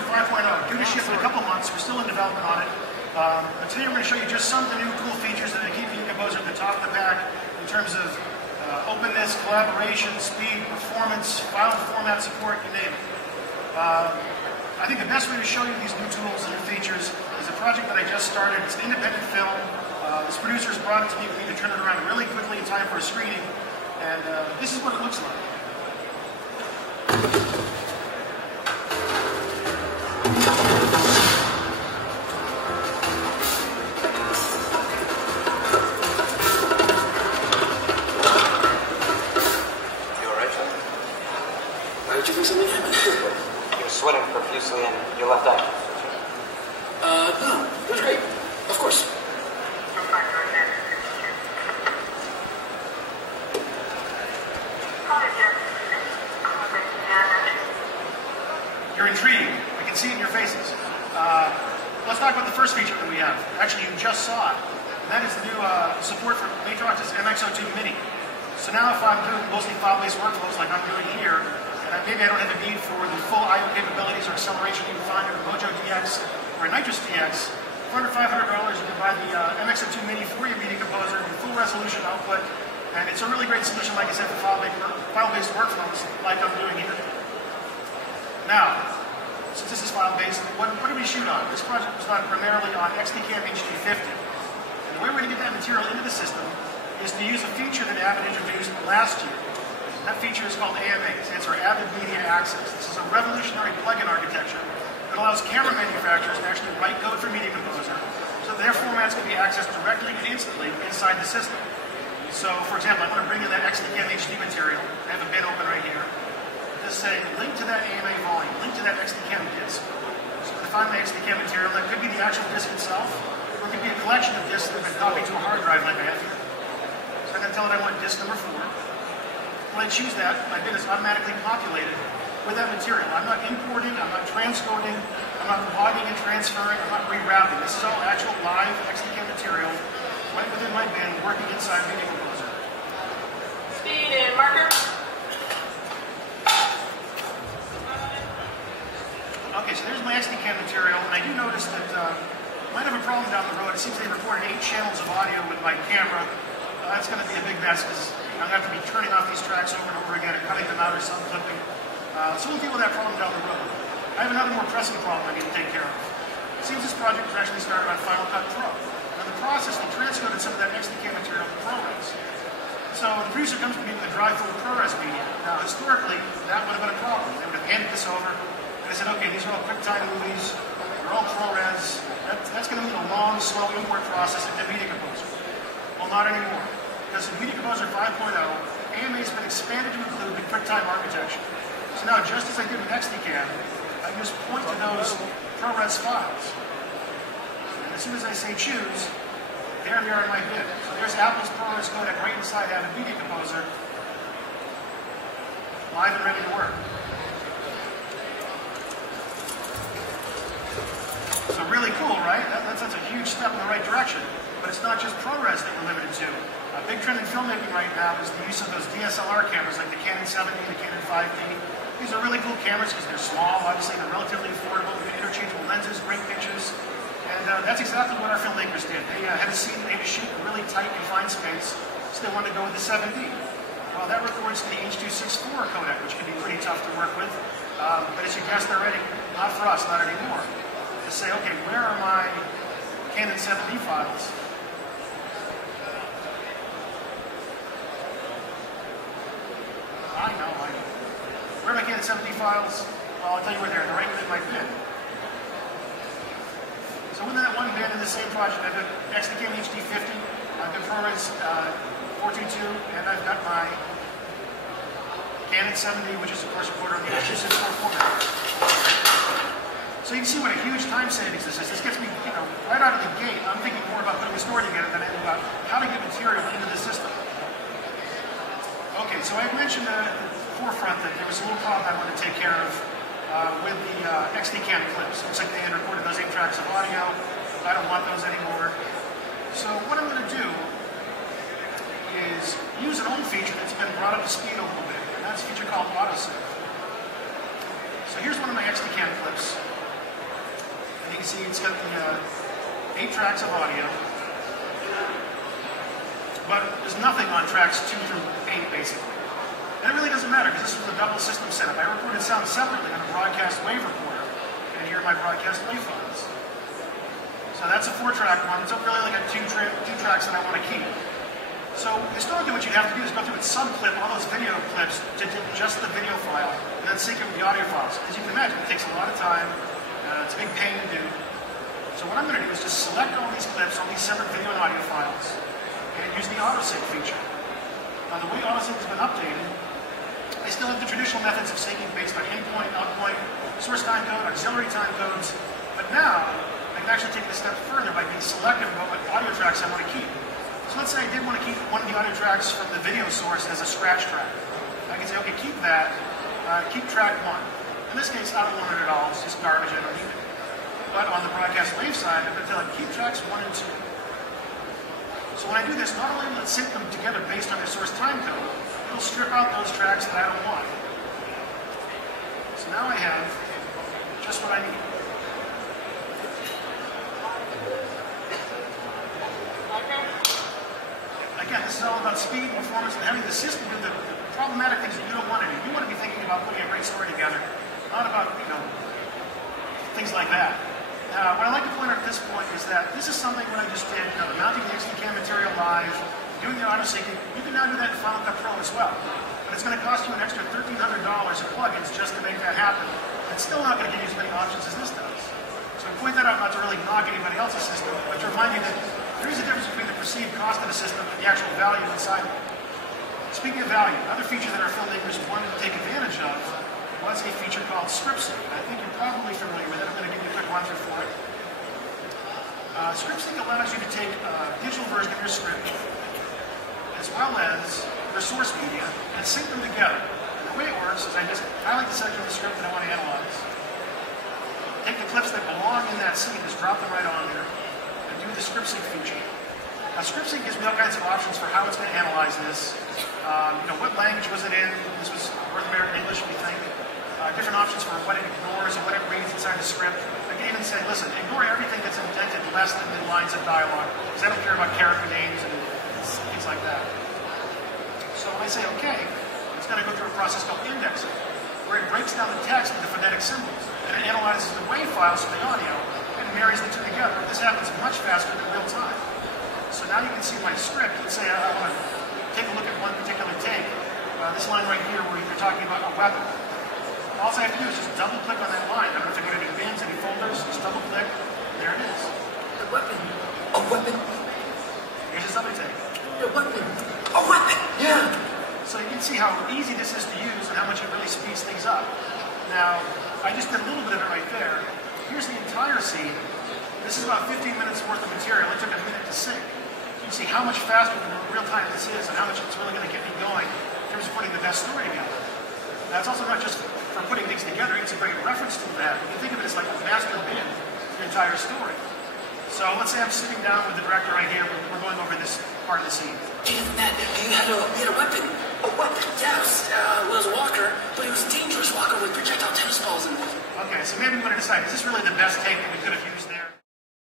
Composer 5.0, due to ship in a couple months. We're still in development on it. But today we're going to show you just some of the new cool features that keep Media Composer at the top of the pack in terms of openness, collaboration, speed, performance, file format support, you name it. I think the best way to show you these new tools and new features is a project that I just started. It's an independent film. This producer's brought it to me. We need to turn it around really quickly in time for a screening. And this is what it looks like. Did you think something happened? You were sweating profusely in your left eye. No. It was great. Of course. You're intrigued. I can see it in your faces. Let's talk about the first feature that we have. Actually, you just saw it. And that is the new support for Matrox's MX02 Mini. So now if I'm doing mostly file-based workflows like I'm doing here, and maybe I don't have a need for the full I/O capabilities or acceleration you can find in a Mojo DX or a Nitrous DX, for under $500 you can buy the MX02 Mini for your Media Composer with full resolution output, and it's a really great solution, like I said, for file-based workflows like I'm doing here. Now, since this is file-based, what do we shoot on? This project was done primarily on XDCAM HD50. And the way we're going to get that material into the system is to use a feature that Avid introduced last year. That feature is called AMA. It stands for Avid Media Access. This is a revolutionary plugin architecture that allows camera manufacturers to actually write code for Media Composer so that their formats can be accessed directly and instantly inside the system. So, for example, I want to bring in that XDCAM HD material. I have a bin open right here. Just say, link to that AMA volume, link to that XDCAM disk. So to find my XDCAM material, that could be the actual disk itself, or it could be a collection of disks that have been copied to a hard drive like I have here. So I'm going to tell it I want disk number 4. When I choose that, my bin is automatically populated with that material. I'm not importing, I'm not transcoding, I'm not logging and transferring, I'm not rerouting. This is all actual live XDCAM material right within my bin working inside Media Composer. Speed and marker. Okay, so there's my XDCAM material, and I do notice that I might have a problem down the road. It seems they recorded 8 channels of audio with my camera. That's going to be a big mess because I'm going to have to be turning off these tracks over and over again or cutting them out or some clipping. So we'll deal with that problem down the road. I have another more pressing problem I need to take care of. It seems this project was actually started on Final Cut Pro. And in the process, they transcoded some of that XDCAM material to ProRes. So the producer comes to me with a drive full of ProRes media. Now, historically, that would have been a problem. They would have handed this over, and I said, okay, these are all QuickTime movies, they're all ProRes. That's going to mean a long, slow import process into Media Composer. Well, not anymore. Because in Media Composer 5.0, AMA has been expanded to include the QuickTime architecture. So now, just as I did with XDCAM, I can just point to those ProRes files. And as soon as I say choose, there they are in my bin. So there's Apple's ProRes codec right inside Avid Media Composer, live and ready to work. So really cool, right? That's a huge step in the right direction. But it's not just ProRes that we're limited to. A big trend in filmmaking right now is the use of those DSLR cameras like the Canon 7D, the Canon 5D. These are really cool cameras because they're small, obviously they're relatively affordable, they get interchangeable lenses, great pictures. And that's exactly what our filmmakers did. They had a scene they had to shoot in a really tight, confined space, so they wanted to go with the 7D. Well, that records to the H.264 codec, which can be pretty tough to work with. But as you guessed already, not for us, not anymore. To say, okay, where are my Canon 7D files? I know. Where are my Canon 7D files? Well, I'll tell you where they're right within my bin. So within that one bin in the same project, I've got XDCAM HD50, I've got ProRes 422, and I've got my Canon 7D, which is of course recorded on the H.264 format. So you can see what a huge time savings this is. This gets me, right out of the gate, I'm thinking more about putting the story together than I am about how to get material into the system. Okay, so I mentioned at the forefront that there was a little problem I wanted to take care of with the XDCAM clips. Looks like they had recorded those 8 tracks of audio. I don't want those anymore. So what I'm going to do is use an old feature that's been brought up to speed a little bit, and that's a feature called autosave. So here's one of my XDCAM clips. see it's got the 8 tracks of audio, but there's nothing on tracks 2 through 8, basically. And it really doesn't matter, because this was a double system setup. I recorded sound separately on a broadcast wave recorder, and here are my broadcast wave files. So that's a 4-track one. It's really like a 2 tracks that I want to keep. So historically what you'd have to do is go through and subclip all those video clips to just the video file, and then sync it with the audio files. As you can imagine, it takes a lot of time. It's a big pain to do. So what I'm going to do is just select all these clips, all these separate video and audio files, and use the auto-sync feature. Now the way auto-sync has been updated, I still have the traditional methods of syncing based on in-point, out-point, source time code, auxiliary time codes, but now I can actually take it a step further by being selective about what audio tracks I want to keep. So let's say I did want to keep one of the audio tracks from the video source as a scratch track. I can say, okay, keep that, keep track 1. In this case, I don't want it at all, it's just garbage, I don't need it. But on the broadcast wave side, I'm going to tell it, keep tracks 1 and 2. So when I do this, not only will it sync them together based on their source time code, it'll strip out those tracks that I don't want. So now I have just what I need. Again, this is all about speed, performance, and having the system do the problematic things that you don't want to do. You want to be thinking about putting a great story together, not about, things like that. What I'd like to point out at this point is that this is something when I just did, mounting the XD-Cam material live, doing the auto syncing. You can now do that in Final Cut Pro as well. But it's going to cost you an extra $1,300 of plugins just to make that happen. It's still not going to give you as many options as this does. So I point that out not to really knock anybody else's system, but to remind you that there is a difference between the perceived cost of the system and the actual value inside it. Speaking of value, another feature that our filmmakers wanted to take advantage of was a feature called script sync. I think you're probably familiar with it. I'm going to give you a quick run-through for it. Script sync allows you to take a digital version of your script as well as your source media and sync them together. And the way it works is I just highlight the section of the script that I want to analyze, take the clips that belong in that scene, just drop them right on there, and do the script sync feature. Now, script sync gives me all kinds of options for how it's going to analyze this. What language was it in? This was North American English, we think. Different options for what it ignores and what it reads inside the script. I can even say, listen, ignore everything that's indented less than the lines of dialogue, because I don't care about character names and things like that. So when I say OK, it's going to go through a process called indexing, where it breaks down the text into phonetic symbols, and it analyzes the wave files from the audio and marries the two together. This happens much faster than real time. So now you can see my script. Let's say I want to take a look at one particular take. This line right here where you're talking about a weapon. All I have to do is just double-click on that line. I don't have to go to any bins, any folders. Just double-click. There it is. A weapon. A weapon. Here's a subject take. A weapon. A weapon. Yeah. So you can see how easy this is to use and how much it really speeds things up. Now, I just did a little bit of it right there. Here's the entire scene. This is about 15 minutes worth of material. It took a minute to sync. You can see how much faster than real time this is and how much it's really going to get me going in terms of putting the best story together. Now, it's also not just for putting things together. It's a great reference tool to have. You can think of it as like a master bin for your entire story. So let's say I'm sitting down with the director right here. We're going over this part of the scene. Matt, you had a weapon. A weapon, yes. It was a walker, but it was a dangerous walker with projectile tennis balls in it. Okay, so maybe we want to decide, is this really the best take that we could have